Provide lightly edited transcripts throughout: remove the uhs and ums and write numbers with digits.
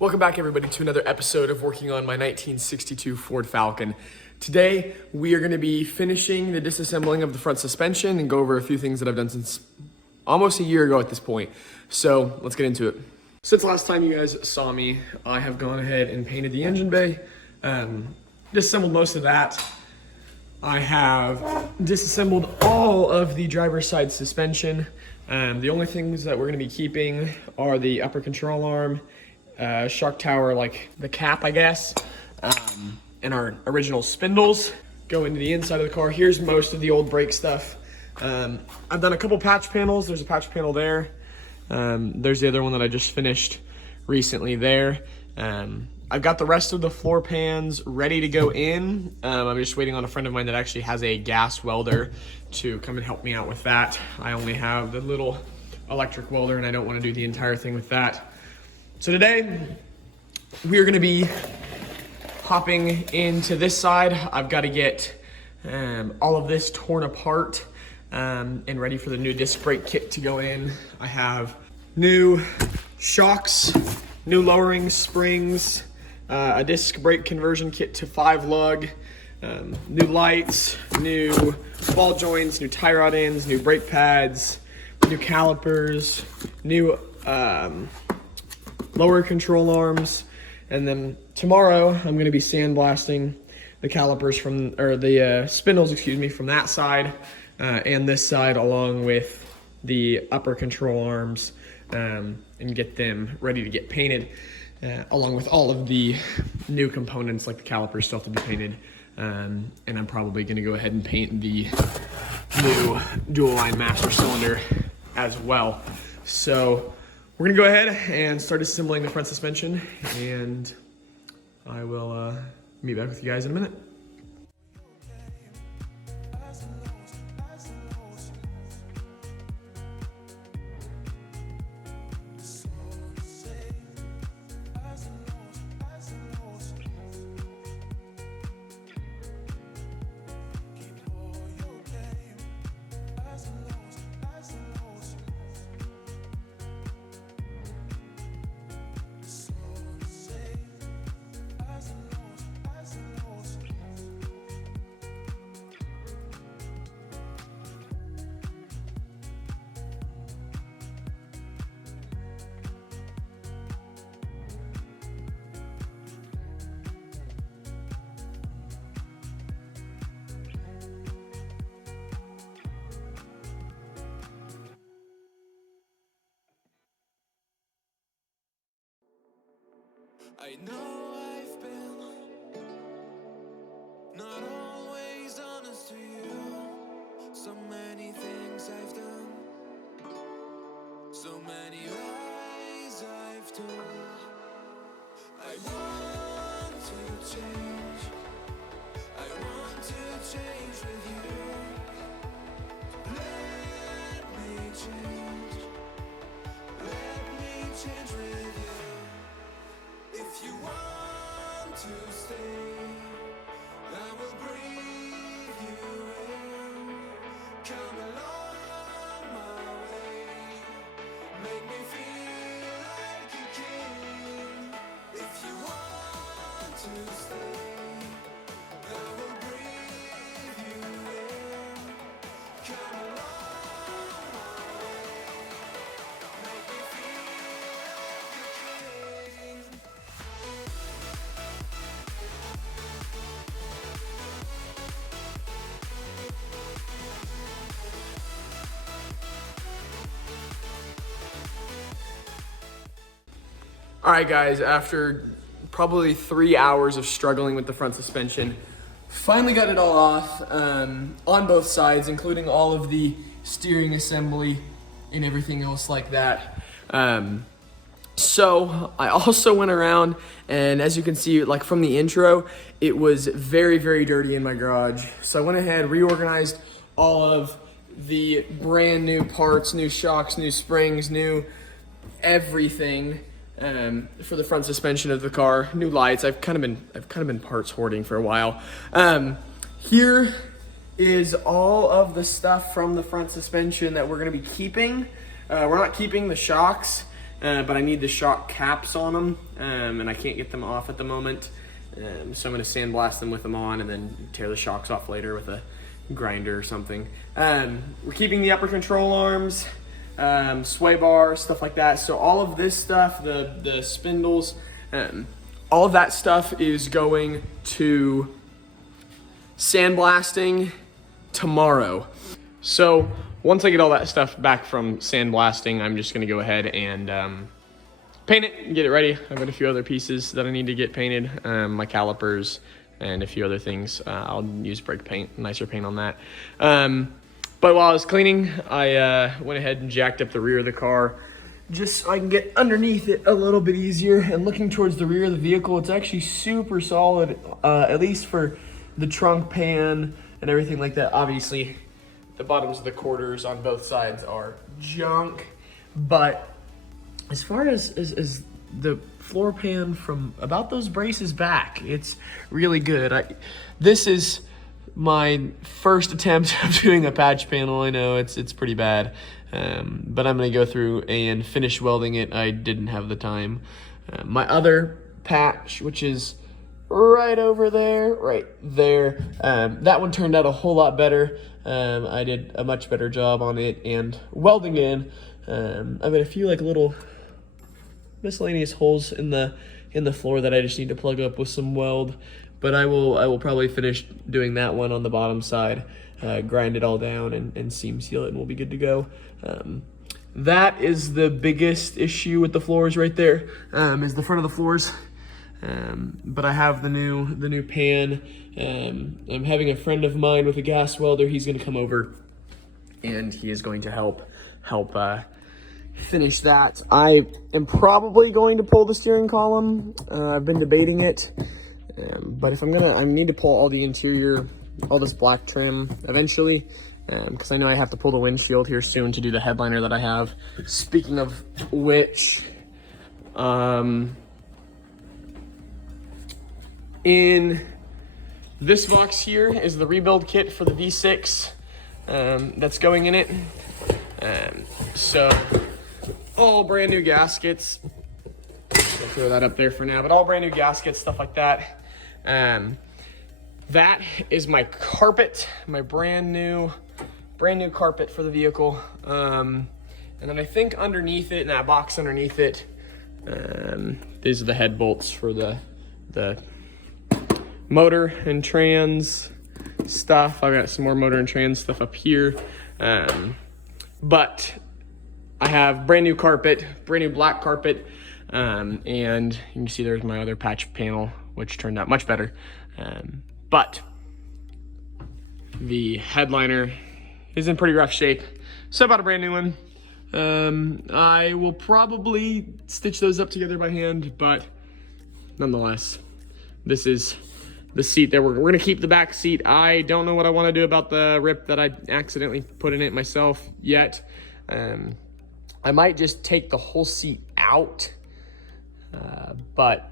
Welcome back, everybody, to another episode of working on my 1962 Ford Falcon. Today, we are going to be finishing the disassembling of the front suspension and go over a few things that I've done since almost a year ago at this point. So let's get into it. Since last time you guys saw me, I have gone ahead and painted the engine bay, disassembled most of that. I have disassembled all of the driver's side suspension. The only things that we're going to be keeping are the upper control arm, shock tower, like the cap, I guess, and our original spindles. Go into the inside of the car. Here's most of the old brake stuff. I've done a couple patch panels. There's a patch panel there. There's the other one that I just finished recently there. I've got the rest of the floor pans ready to go in. I'm just waiting on a friend of mine that actually has a gas welder to come and help me out with that. I only have the little electric welder and I don't want to do the entire thing with that. So today, we are going to be hopping into this side. I've got to get all of this torn apart and ready for the new disc brake kit to go in. I have new shocks, new springs, a disc brake conversion kit to 5-lug, new lights, new ball joints, new tie rod ends, new brake pads, new calipers, new lower control arms, and then tomorrow I'm going to be sandblasting the calipers from, or the spindles, excuse me, from that side and this side, along with the upper control arms, and get them ready to get painted, along with all of the new components like the calipers still have to be painted, and I'm probably going to go ahead and paint the new dual line master cylinder as well. So we're gonna go ahead and start assembling the front suspension, and I will meet back with you guys in a minute. I know I've been not always honest to you. So many things I've done, so many lies I've told. I want to change, I want to change with you. Let me change, let me change with you. If you want to stay, I will breathe you in. Come along my way, make me feel like a king. If you want to stay, I will breathe you in. Come along my way, make me feel like a king. All right, guys, after probably 3 hours of struggling with the front suspension, finally got it all off on both sides, including all of the steering assembly and everything else like that. So I also went around, and as you can see, like from the intro, it was very, very dirty in my garage. So I went ahead, reorganized all of the brand new parts, new shocks, new springs, new everything. For the front suspension of the car, new lights. I've kind of been parts hoarding for a while. Here is all of the stuff from the front suspension that we're going to be keeping. We're not keeping the shocks but I need the shock caps on them, and I can't get them off at the moment. So I'm going to sandblast them with them on and then tear the shocks off later with a grinder or something. We're keeping the upper control arms, sway bar, stuff like that. So all of this stuff, the spindles, all of that stuff is going to sandblasting tomorrow. So once I get all that stuff back from sandblasting, I'm just gonna go ahead and paint it and get it ready. I've got a few other pieces that I need to get painted, my calipers and a few other things. I'll use brake paint, nicer paint on that. But while I was cleaning, I went ahead and jacked up the rear of the car just so I can get underneath it a little bit easier. And looking towards the rear of the vehicle, it's actually super solid, at least for the trunk pan and everything like that. Obviously, the bottoms of the quarters on both sides are junk, but as far as the floor pan from about those braces back, it's really good. This is my first attempt of doing a patch panel. I know it's pretty bad, but I'm gonna go through and finish welding it. I didn't have the time. My other patch, which is right over there, that one turned out a whole lot better. I did a much better job on it and welding in. I've got a few like little miscellaneous holes in the floor that I just need to plug up with some weld, but I will probably finish doing that one on the bottom side, grind it all down and seam seal it, and we'll be good to go. That is the biggest issue with the floors right there, is the front of the floors. But I have the new pan. I'm having a friend of mine with a gas welder. He's going to come over and he is going to help finish that. I am probably going to pull the steering column. I've been debating it, but if I need to pull all the interior, all this black trim eventually, because I know I have to pull the windshield here soon to do the headliner that I have. Speaking of which, in this box here is the rebuild kit for the V6 that's going in it. So all brand new gaskets. I'll throw that up there for now, but all brand new gaskets, stuff like that. That is my carpet, my brand new carpet for the vehicle. And then I think underneath it, in that box underneath it, these are the head bolts for the motor and trans stuff. I've got some more motor and trans stuff up here. But I have brand new carpet, brand new black carpet. And you can see there's my other patch panel, which turned out much better. But the headliner is in pretty rough shape. So I bought a brand new one. I will probably stitch those up together by hand, but nonetheless, this is the seat that we're gonna keep the back seat. I don't know what I want to do about the rip that I accidentally put in it myself yet. I might just take the whole seat out, but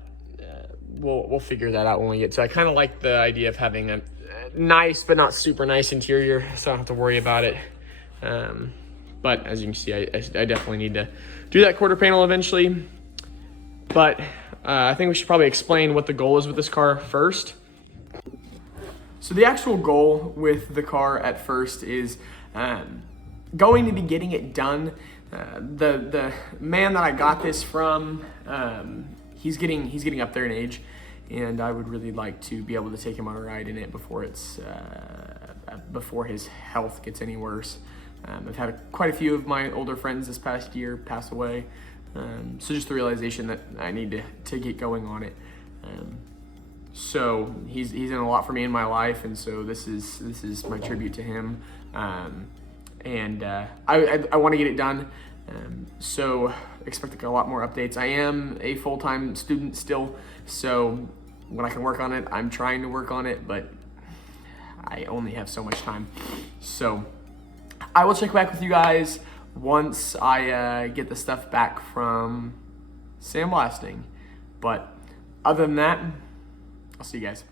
we'll figure that out when we get to. I kind of like the idea of having a nice but not super nice interior, so I don't have to worry about it. But as you can see, I definitely need to do that quarter panel eventually. But I think we should probably explain what the goal is with this car first. So the actual goal with the car at first is going to be getting it done. The man that I got this from, he's getting up there in age, and I would really like to be able to take him on a ride in it before his health gets any worse. I've had quite a few of my older friends this past year pass away, so just the realization that I need to get going on it. So he's in a lot for me in my life, and so this is my tribute to him. I want to get it done. So expect a lot more updates. I am a full-time student still, so when I can work on it, I'm trying to work on it, but I only have so much time. So I will check back with you guys once I get the stuff back from sandblasting. But other than that, I'll see you guys.